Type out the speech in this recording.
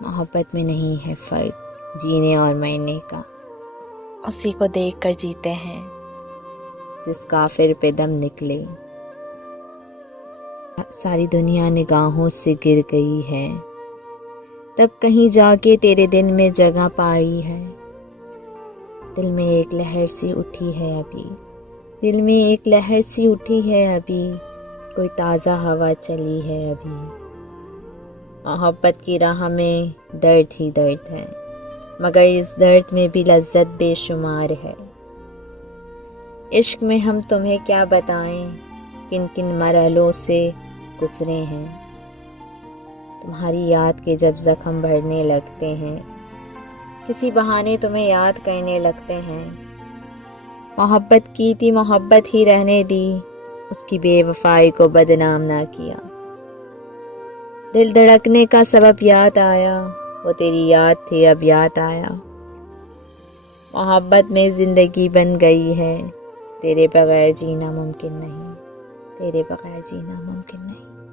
محبت میں نہیں ہے فرق جینے اور مرنے کا، اسی کو دیکھ کر جیتے ہیں جس کافر پہ دم نکلے۔ ساری دنیا نگاہوں سے گر گئی ہے، تب کہیں جا کے تیرے دل میں جگہ پائی ہے۔ دل میں ایک لہر سی اٹھی ہے ابھی، دل میں ایک لہر سی اٹھی ہے ابھی، کوئی تازہ ہوا چلی ہے ابھی۔ محبت کی راہ میں درد ہی درد ہے، مگر اس درد میں بھی لذت بے شمار ہے۔ عشق میں ہم تمہیں کیا بتائیں، کن کن مرحلوں سے گزرے ہیں۔ تمہاری یاد کے جب زخم بھرنے لگتے ہیں، کسی بہانے تمہیں یاد کرنے لگتے ہیں۔ محبت کی تھی محبت ہی رہنے دی، اس کی بے وفائی کو بدنام نہ کیا۔ دل دھڑکنے کا سبب یاد آیا، وہ تیری یاد تھی اب یاد آیا۔ محبت میں زندگی بن گئی ہے، تیرے بغیر جینا ممکن نہیں، تیرے بغیر جینا ممکن نہیں۔